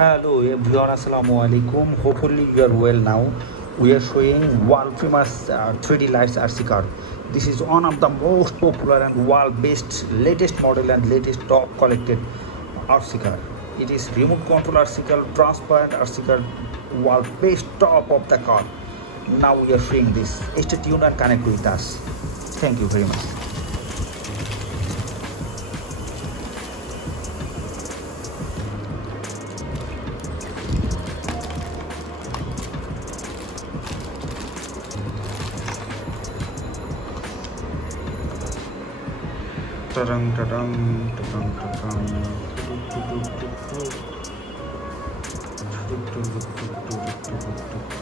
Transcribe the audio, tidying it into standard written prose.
Hello everyone, assalamu alaikum. Hopefully you are well now. We are showing world famous 3D lights RC car. This is one of the most popular and world best latest model and latest top collected RC car. It is remote control RC car, transparent RC car, world best top of the car. Now we are showing this. Stay tuned and connect with us. Thank you very much. Tadang, tadang, tadang, tadang. Tuk, tuk, tuk, tuk, tuk. Tuk, tuk, tuk, tuk, tuk, tuk, tuk, tuk.